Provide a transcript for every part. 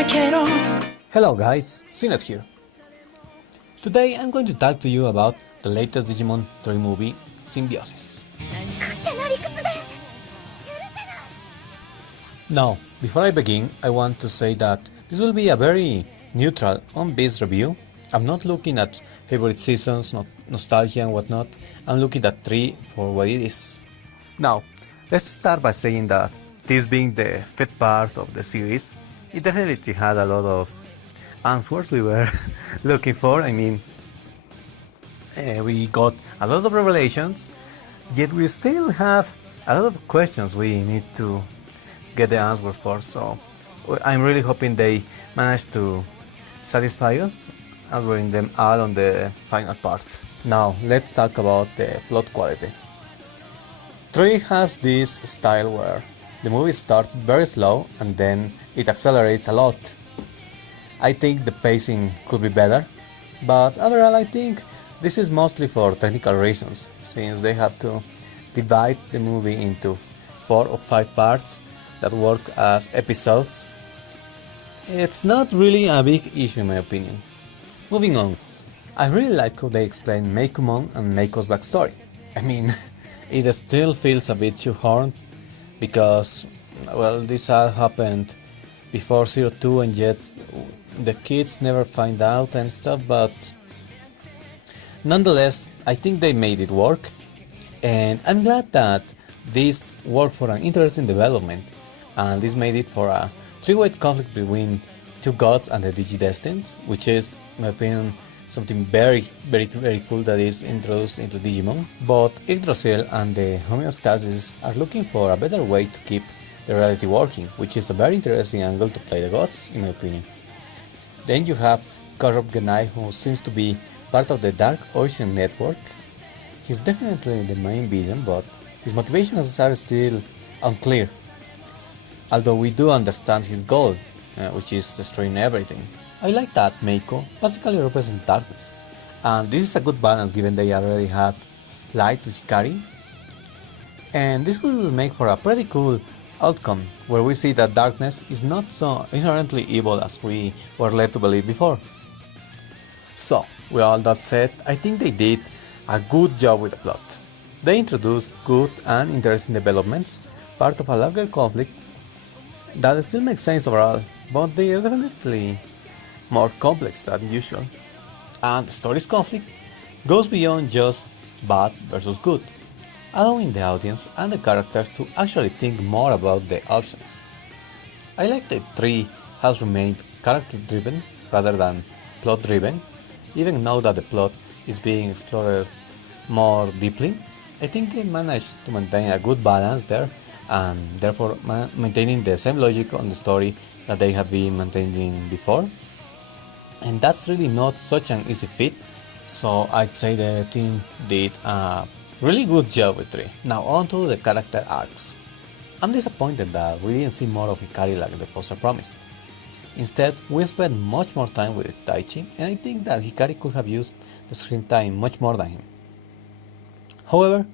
Hello guys, Cinet here. Today I'm going to talk to you about the latest Digimon 3 movie, Symbiosis. Now, before I begin, I want to say that this will be a very neutral, unbiased review. I'm not looking at favorite seasons, not nostalgia and whatnot. I'm looking at 3 for what it is. Now, let's start by saying that this being the fifth part of the series, it definitely had a lot of answers we were looking for. I mean, we got a lot of revelations, yet we still have a lot of questions we need to get the answers for. So I'm really hoping they manage to satisfy us, answering them all on the final part. Now let's talk about the plot quality. 3 has this style where the movie starts very slow and then it accelerates a lot. I think the pacing could be better, but overall I think this is mostly for technical reasons, since they have to divide the movie into 4 or 5 parts that work as episodes. It's not really a big issue in my opinion. Moving on, I really like how they explain Meikumon and Meiko's backstory. I mean, it still feels a bit shoehorned because, well, this all happened before 02 and yet the kids never find out and stuff, but nonetheless, I think they made it work, and I'm glad that this worked for an interesting development, and this made it for a three-way conflict between two gods and the Digidestined, which is, in my opinion, something very cool that is introduced into Digimon. Both Yggdrasil and the Homeostasis are looking for a better way to keep the reality working, which is a very interesting angle to play the gods, in my opinion. Then you have corrupt Gennai, who seems to be part of the Dark Ocean Network. He's definitely the main villain, but his motivations are still unclear, although we do understand his goal, which is destroying everything. I like that Meiko basically represents darkness, and this is a good balance given they already had light with Hikari, and this will make for a pretty cool outcome where we see that darkness is not so inherently evil as we were led to believe before. So, with all that said, I think they did a good job with the plot. They introduced good and interesting developments, part of a larger conflict that still makes sense overall, but they are definitely more complex than usual. And the story's conflict goes beyond just bad versus good, allowing the audience and the characters to actually think more about the options. I like that 3 has remained character driven rather than plot driven, even now that the plot is being explored more deeply. I think they managed to maintain a good balance there, and therefore maintaining the same logic on the story that they have been maintaining before. And that's really not such an easy feat, so I'd say the team did a really good job with 3. Now on to the character arcs. I'm disappointed that we didn't see more of Hikari like the poster promised. Instead, we spent much more time with Taichi, and I think that Hikari could have used the screen time much more than him. However,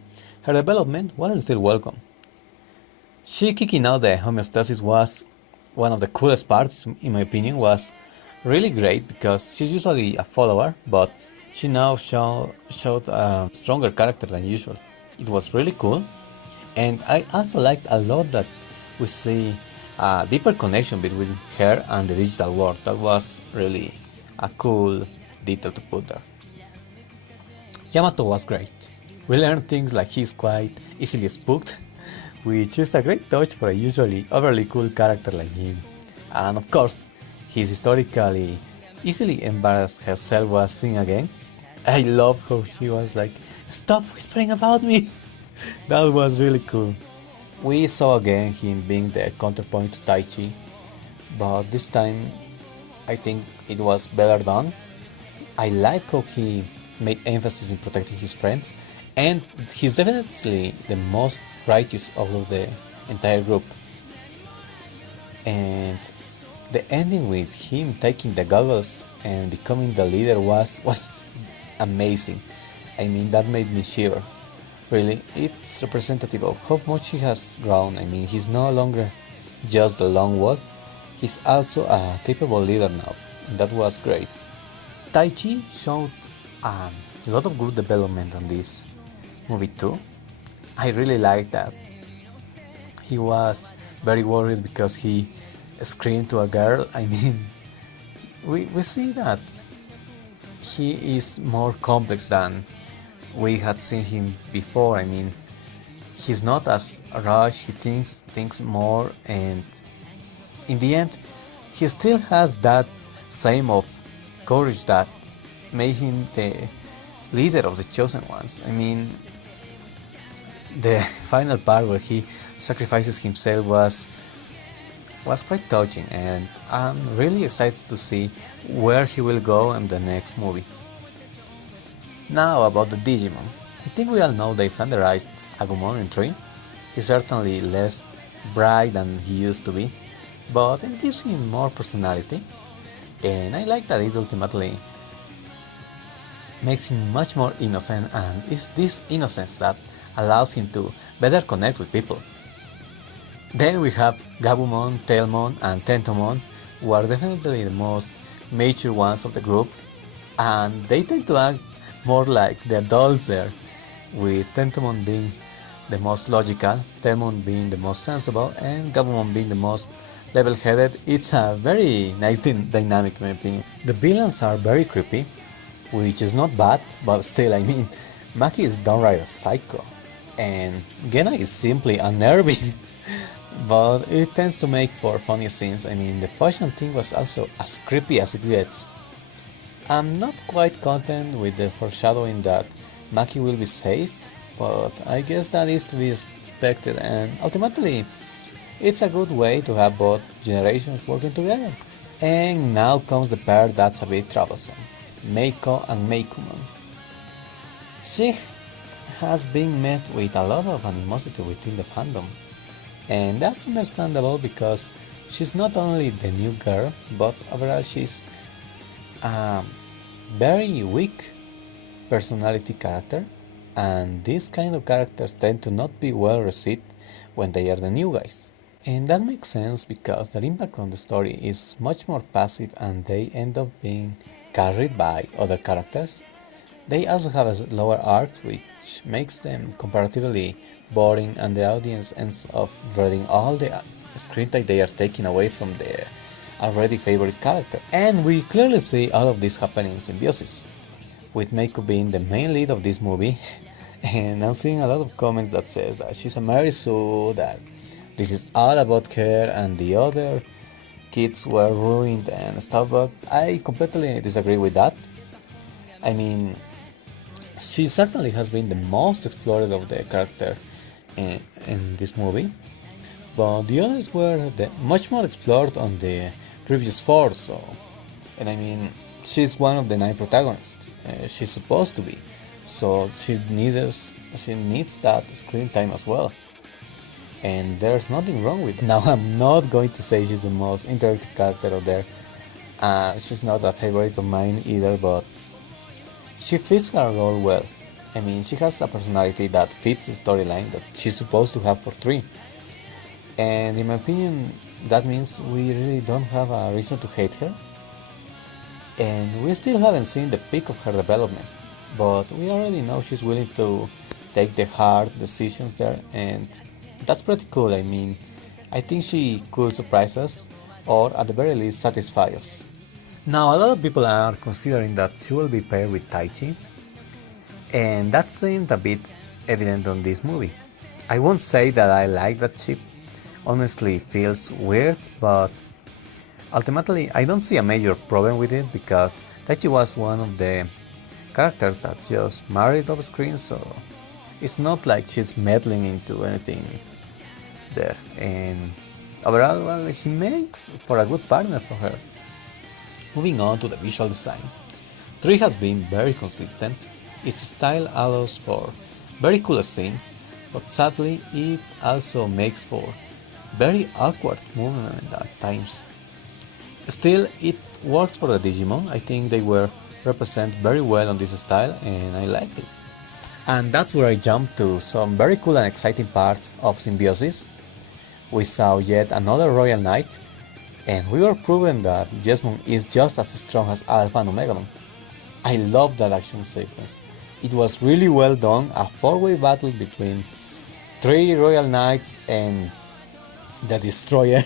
her development was still welcome. She kicking out the homeostasis was one of the coolest parts, in my opinion. Was really great because she's usually a follower, but she now showed a stronger character than usual. It was really cool, and I also liked a lot that we see a deeper connection between her and the digital world. That was really a cool detail to put there. Yamato was great. We learned things like he's quite easily spooked, which is a great touch for a usually overly cool character like him. And of course, his historically easily embarrassed herself was seen again. I love how he was like, "Stop whispering about me!" That was really cool. We saw again him being the counterpoint to Taichi, but this time I think it was better done. I like how he made emphasis in protecting his friends, and he's definitely the most righteous out of the entire group. And the ending with him taking the goggles and becoming the leader was amazing. I mean, that made me shiver. Really, it's representative of how much he has grown. I mean, he's no longer just the lone wolf, he's also a capable leader now, and that was great. Taichi showed a lot of good development on this movie too. I really like that. He was very worried because he screamed to a girl. I mean, we see that he is more complex than we had seen him before. I mean, he's not as rushed, he thinks more, and in the end, he still has that flame of courage that made him the leader of the chosen ones. I mean, the final part where he sacrifices himself was quite touching, and I'm really excited to see where he will go in the next movie. Now about the Digimon. I think we all know they standardized Agumon in 3. He's certainly less bright than he used to be, but it gives him more personality, and I like that it ultimately makes him much more innocent, and it's this innocence that allows him to better connect with people. Then we have Gabumon, Tailmon, and Tentomon, who are definitely the most mature ones of the group, and they tend to act more like the adults there, with Tentomon being the most logical, Tailmon being the most sensible, and Gabumon being the most level-headed. It's a very nice dynamic in my opinion. The villains are very creepy, which is not bad, but still, I mean, Maki is downright a psycho, and Gennai is simply unnerving. But it tends to make for funny scenes. I mean, the fashion thing was also as creepy as it gets. I'm not quite content with the foreshadowing that Maki will be saved, but I guess that is to be expected, and ultimately, it's a good way to have both generations working together. And now comes the pair that's a bit troublesome, Meiko and Meikumon. She has been met with a lot of animosity within the fandom, and that's understandable because she's not only the new girl, but overall she's a very weak personality character, and these kind of characters tend to not be well received when they are the new guys. And that makes sense because their impact on the story is much more passive and they end up being carried by other characters. They also have a lower arc, which makes them comparatively boring, and the audience ends up dreading all the screen time they are taking away from the already favorite character. And we clearly see all of this happening in Symbiosis, with Meiko being the main lead of this movie. And I'm seeing a lot of comments that says that she's a Mary Sue, that this is all about her and the other kids were ruined and stuff, but I completely disagree with that. I mean, she certainly has been the most explored of the character in this movie, but the others were much more explored on the previous 4, so, and I mean, she's one of the 9 protagonists, she's supposed to be, so she needs that screen time as well, and there's nothing wrong with it. Now, I'm not going to say she's the most interactive character out there, she's not a favorite of mine either, but she fits her role well. I mean, she has a personality that fits the storyline that she's supposed to have for 3. And in my opinion, that means we really don't have a reason to hate her. And we still haven't seen the peak of her development. But we already know she's willing to take the hard decisions there, and that's pretty cool. I mean, I think she could surprise us, or at the very least satisfy us. Now, a lot of people are considering that she will be paired with Taichi, and that seemed a bit evident on this movie. I won't say that I like that ship, honestly feels weird, but ultimately I don't see a major problem with it because Taichi was one of the characters that just married off screen, so it's not like she's meddling into anything there, and overall, well, he makes for a good partner for her. Moving on to the visual design, 3 has been very consistent. Its style allows for very cool scenes, but sadly it also makes for very awkward movement at times. Still, it works for the Digimon. I think they were represented very well on this style and I liked it. And that's where I jumped to some very cool and exciting parts of Symbiosis. We saw yet another Royal Knight, and we were proven that Jesmon is just as strong as Alpha and Omegalon. I love that action sequence. It was really well done, a four-way battle between three Royal Knights and the Destroyer.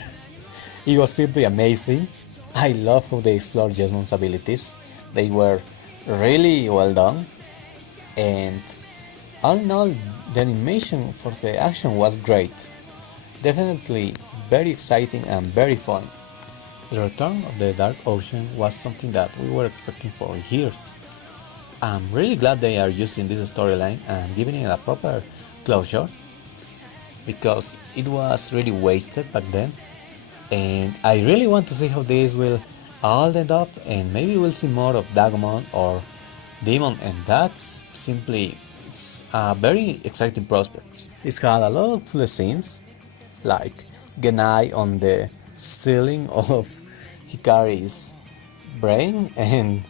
It was simply amazing. I love how they explored Jesmon's abilities. They were really well done, and all in all, the animation for the action was great. Definitely very exciting and very fun. The return of the Dark Ocean was something that we were expecting for years. I'm really glad they are using this storyline and giving it a proper closure, because it was really wasted back then, and I really want to see how this will all end up, and maybe we'll see more of Dagomon or Demon, and that's simply a very exciting prospect. This had a lot of cool scenes, like Gennai on the ceiling of Hikari's brain, and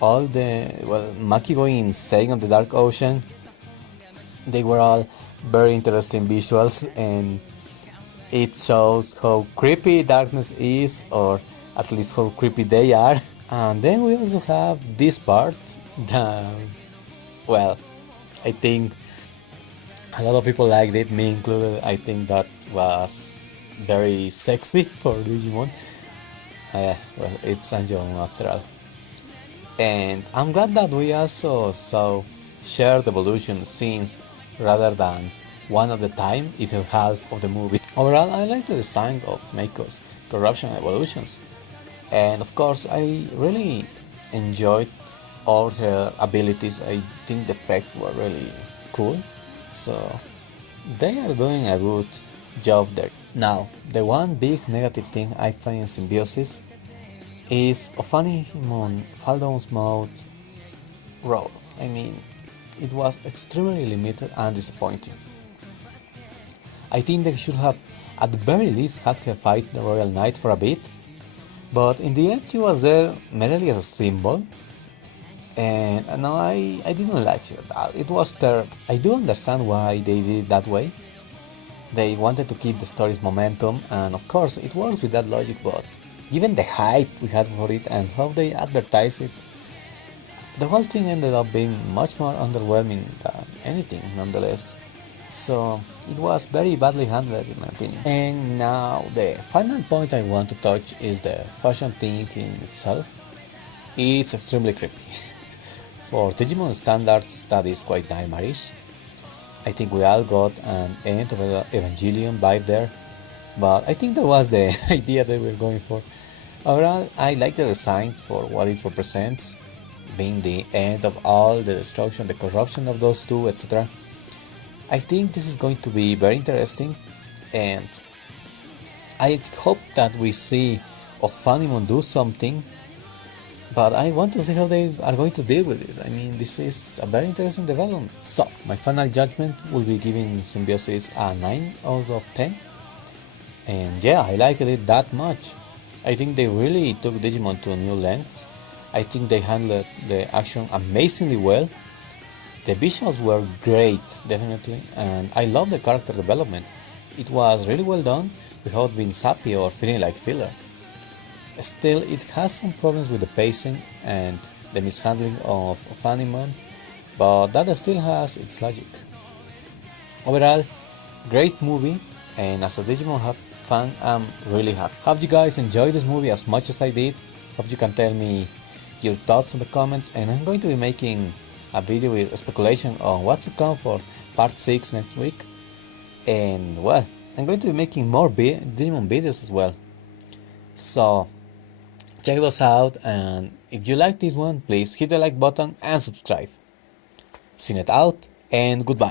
all the, well, Maki going insane on the Dark Ocean. They were all very interesting visuals, and it shows how creepy darkness is, or at least how creepy they are. And then we also have this part that, well, I think a lot of people liked it, me included. I think that was very sexy for Digimon. Well, it's Anjon after all. And I'm glad that we also saw shared evolution scenes rather than one at a time each half of the movie. Overall, I like the design of Mako's corruption evolutions, and of course I really enjoyed all her abilities. I think the effects were really cool, so they are doing a good job there. Now, the one big negative thing I find in Symbiosis is Ofanimon Faldown's mode role. I mean, it was extremely limited and disappointing. I think they should have at the very least had her fight the Royal Knight for a bit, but in the end she was there merely as a symbol, and no, I didn't like it at all. It was terrible. I do understand why they did it that way. They wanted to keep the story's momentum, and of course it works with that logic, but given the hype we had for it and how they advertised it, the whole thing ended up being much more underwhelming than anything nonetheless. So it was very badly handled in my opinion. And now the final point I want to touch is the fashion thing in itself. It's extremely creepy. For Digimon standards, that is quite nightmarish. I think we all got an end of Evangelion vibe there, but I think that was the idea they were going for. Overall, I like the design for what it represents, being the end of all the destruction, the corruption of those two, etc. I think this is going to be very interesting, and I hope that we see Ofanimon do something, but I want to see how they are going to deal with this. I mean, this is a very interesting development. So, my final judgment will be giving Symbiosis a 9 out of 10. And yeah, I liked it that much. I think they really took Digimon to new lengths. I think they handled the action amazingly well. The visuals were great, definitely, and I love the character development. It was really well done without being sappy or feeling like filler. Still, it has some problems with the pacing and the mishandling of Ofanimon, but that still has its logic. Overall, great movie, and as a Digimon fan, I'm really happy. Hope you guys enjoyed this movie as much as I did. Hope you can tell me your thoughts in the comments, and I'm going to be making a video with speculation on what's to come for part 6 next week. And well, I'm going to be making more Digimon videos as well. So check those out, and if you like this one, please hit the like button and subscribe. See it out, and goodbye.